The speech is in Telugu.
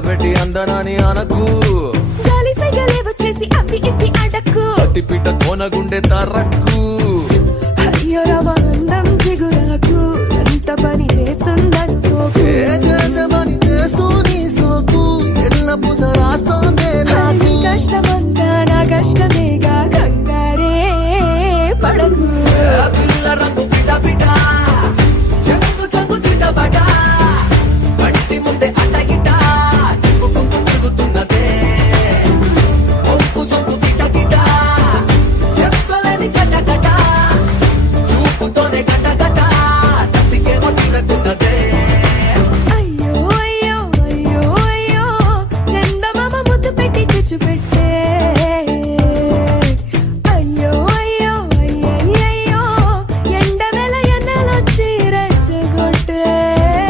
పెట్టి అందనాని అనకు గాలి సైగలే వచ్చేసి అవి ఇవి అడక్కు అతిపిట కోనగుండె తరక్కు